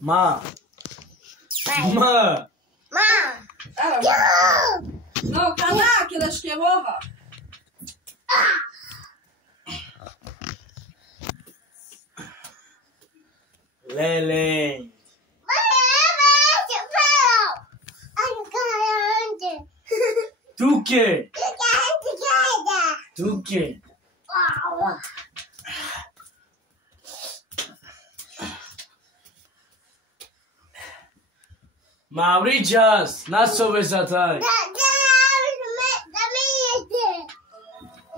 Ma. Ma. No, cana, que das que morra. Lele. Tu che? Tu che? Mauritius, naso besatai.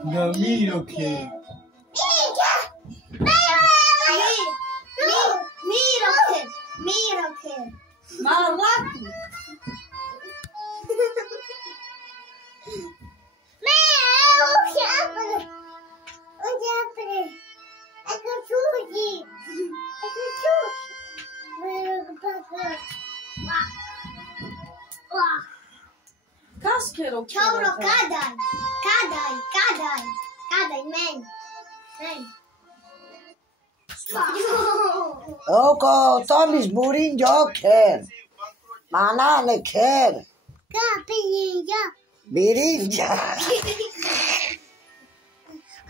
Damiro che? Malaco. Casquero. Čauro, kadaj, men. Oko, Tomis burin joker. Mana ne ker. Kapirinja. Birinja.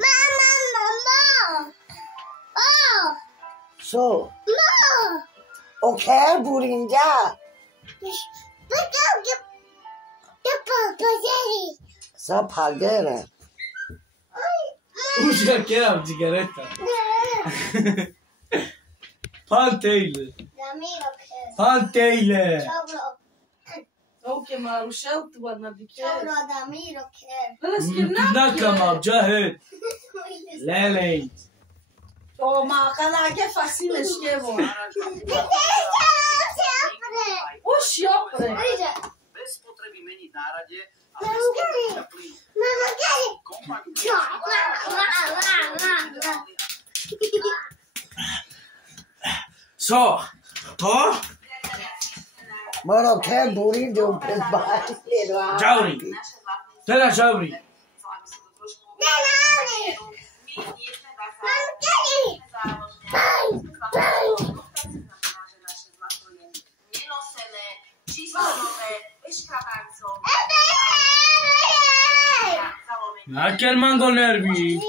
Mama. Oh. So, No. o ker burinja. Sa pagere. Usa che era una sigaretta. Panteile. Panteile. Oke, Marušel, tu na diker. Damiro ker. Nakama, Jahed. Lele. O, ma cana, que fascina esquevo. Uš, jopre. Bez potreby meniť nárade a bez potreby plynu. So, to? Mano ker burin do bai. Jauri. Teda Jauri. Aké mango nerví.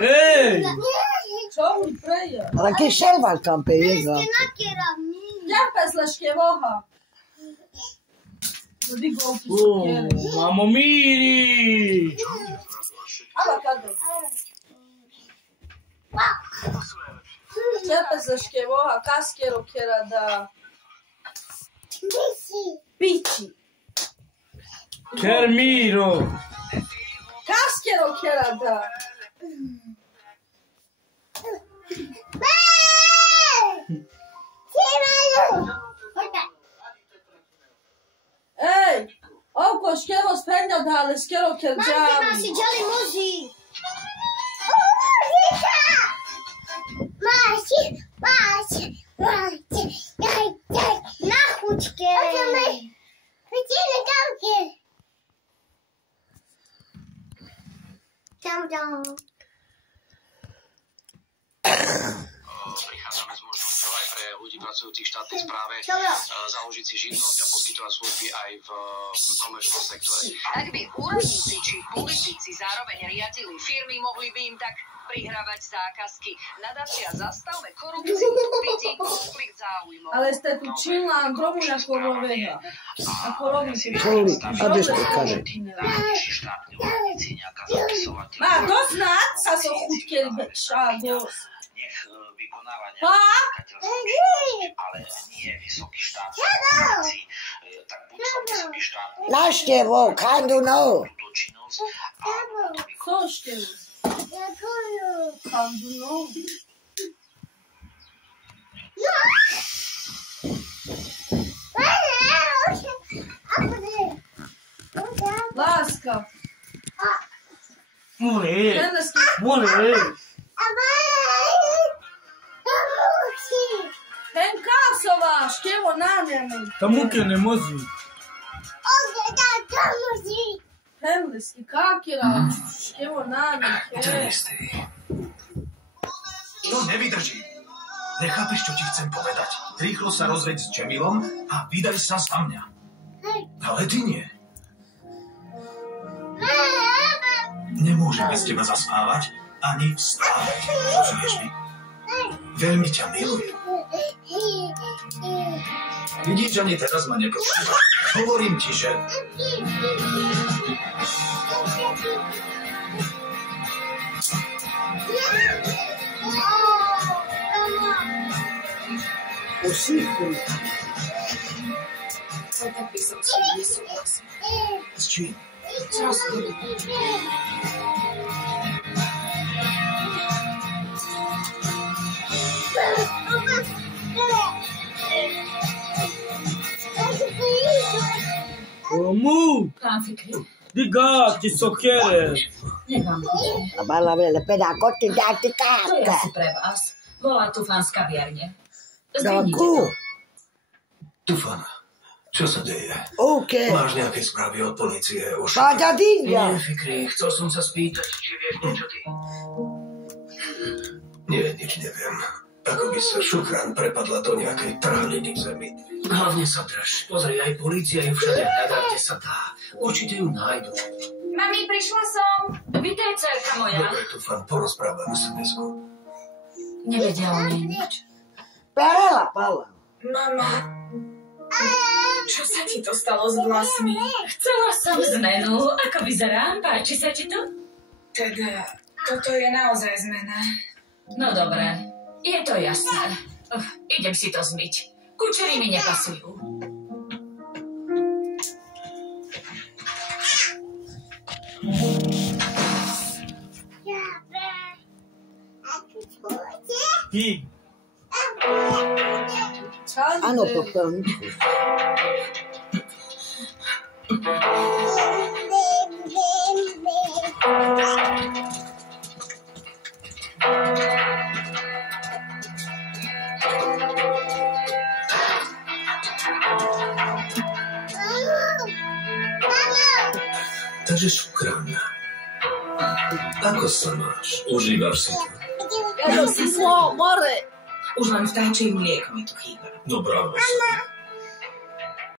Ej! Čo mi preje? Ale che serva il campegno? Ďapes leškevoha. Oh, mamma miri! Avocado. Ďapes leškevoha, kaskero kera da. Piči. Kermiro! Kaskero kera da. Ej, oko škevo spenja da, ale skero ker džavi. Želi muži. Nachučke. Čau. Prichádzame s možnosťou aj pre ľudí pracujúcich v štátnej správe založiť si živnosť a poskytovať služby aj v komerčnom sektore. Ak by úradníci či politici zároveň riadili firmy, mohli by im tak prihrávať zákazky. Nadácia Zastavme korupciu vidí konflikt záujmov. Ale ste tu činila gromu na korovega. A korovy si Čuli, a bez pokaže. Najvyšší štátni úradníci, nejaká zapisovateľ. Má dosť nád sa so chutke šágo. Nech vykonáva Pa? ale nie vysoký štátny úradníci, tak buď som vysoký štátny Naštevo, kandu no. túto činnosť, alebo to Co števu? Kanduno. Láska. Mulher! Ženevský. Mulher! Ten kás Masová, škevo námierne. Tamuke ne mozi. Hemlisky, kakira, škevo námierne. Ten istý. To nevydrží. Nechápeš, čo ti chcem povedať? Rýchlo sa rozveď s Jamilom a vydaj sa za mňa. Ale ty nie. Nemôžem bez teba zaspávať ani vstávať. Rozumieš mi? Veľmi ťa milujem. Vidíš, ani teraz ma nepočúvaš. Hovorím ti, že... Usíkuj. Ale tak by som s tým nesúhlasil. S čím? S rozchodom. Mu, Pán Fikri, diga, ti sokere. nemám chuť. A mala veľa pedagogy dať To je káka. asi pre vás. Volá Tufan z kaviarne. Dagu. Zdvihnite to. Tufan, čo sa deje? OK. Máš nejaké správy od polície o Páďa dinga. Nie, Fikri, chcel som sa spýtať, či vieš niečo ty. Nie, nič neviem. Ako by sa Šukran prepadla do nejakej trhliny v zemi. Hlavne sa drž. Pozri, aj polícia ju všade hľadá, kde sa dá. Určite ju nájdu. Mami, prišla som. Vítaj, dcerka moja. Dobre, Tufan, porozprávame sa neskôr. Nevedia o nej nič. Perela pala. Mama, čo sa ti to stalo s vlasmi? Chcela som zmenu. Ako vyzerám? Páči sa ti to? Teda, toto je naozaj zmena. No dobré. Je to jasné. Idem si to zmyť. Kučery mi nepasujú. Ti. Áno, potom. Takže Šukran, ako sa máš? Užívaš si to? Evo si more. Už len vtáčie mlieko mi tu chýba. No bravo.